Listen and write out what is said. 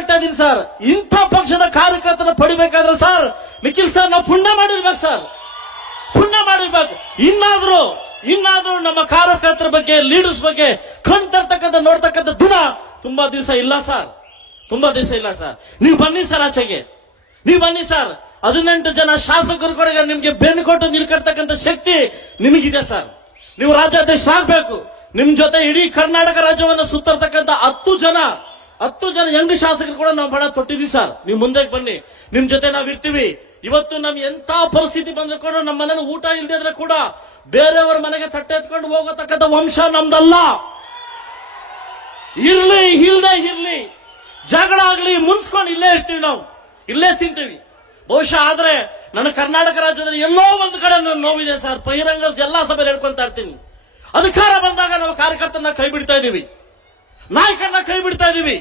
ಹೇಳ್ತಾ ಇದೀನಿ ಸರ್, ಇಂಥ ಪಕ್ಷದ ಕಾರ್ಯಕರ್ತರ ಪಡಿಬೇಕಾದ್ರೆ ಸರ್ ನಿಖಿಲ್ ಸರ್ ನಾವು ಪುಣ್ಯ ಮಾಡಿರ್ಬೇಕು ಸರ್, ಪುಣ್ಯ ಮಾಡಿರ್ಬೇಕು. ಇನ್ನಾದ್ರೂ ನಮ್ಮ ಕಾರ್ಯಕರ್ತರ ಬಗ್ಗೆ, ಲೀಡರ್ಸ್ ಬಗ್ಗೆ ಕಣ್ ತರ್ತಕ್ಕಂಥ ನೋಡ್ತಕ್ಕಂಥ ದಿನ ತುಂಬಾ ದಿವಸ ಇಲ್ಲ ಸರ್, ತುಂಬಾ ದಿವಸ ಇಲ್ಲ ಸರ್. ನೀವು ಬನ್ನಿ ಸರ್, ಆಚೆಗೆ ನೀವು ಬನ್ನಿ ಸರ್. 18 ಜನ ಶಾಸಕರು ಕೂಡ ನಿಮ್ಗೆ ಬೆನ್ನು ಕೊಟ್ಟು ನಿಲ್ಕರ್ತಕ್ಕಂಥ ಶಕ್ತಿ ನಿಮಗಿದೆ ಸರ್. ನೀವು ರಾಜ್ಯಾಧ್ಯಕ್ಷ ಆಗ್ಬೇಕು. ನಿಮ್ ಜೊತೆ ಇಡೀ ಕರ್ನಾಟಕ ರಾಜ್ಯವನ್ನ ಸುತ್ತರ್ತಕ್ಕಂಥ 10 ಜನ ಯಂಗ್ ಶಾಸಕರು ಕೂಡ ನಾವು ಬಹಳ ತೊಟ್ಟಿದ್ವಿ ಸರ್. ನೀವು ಮುಂದೆ ಬನ್ನಿ, ನಿಮ್ ಜೊತೆ ನಾವ್ ಇರ್ತೀವಿ. ಇವತ್ತು ನಮ್ ಎಂತ ಪರಿಸ್ಥಿತಿ ಬಂದ್ರೆ ಕೂಡ ನಮ್ಮ ಮನೇಲಿ ಊಟ ಇಲ್ದಿದ್ರೆ ಕೂಡ ಬೇರೆಯವರ ಮನೆಗೆ ತಟ್ಟೆ ಎತ್ಕೊಂಡು ಹೋಗತಕ್ಕಂಥ ವಂಶ ನಮ್ದಲ್ಲ. ಇರ್ಲಿ ಜಗಳ ಆಗ್ಲಿ ಮುನ್ಸ್ಕೊಂಡು ಇಲ್ಲೇ ಇರ್ತೀವಿ, ನಾವು ಇಲ್ಲೇ ತಿಂತೀವಿ. ಬಹುಶಃ ಆದ್ರೆ ನನ್ನ ಕರ್ನಾಟಕ ರಾಜ್ಯದಲ್ಲಿ ಎಲ್ಲೋ ಒಂದು ಕಡೆ ನನ್ನ ನೋವಿದೆ ಸರ್. ಬಹಿರಂಗ ಎಲ್ಲಾ ಸಭೆಯಲ್ಲಿ ಹೇಳ್ಕೊಂತ ಇರ್ತೀನಿ, ಅಧಿಕಾರ ಬಂದಾಗ ನಾವು ಕಾರ್ಯಕರ್ತರನ್ನ ಕೈ ಬಿಡ್ತಾ ಇದೀವಿ, ನಾಯಕರನ್ನ ಕೈ ಬಿಡ್ತಾ ಇದೀವಿ.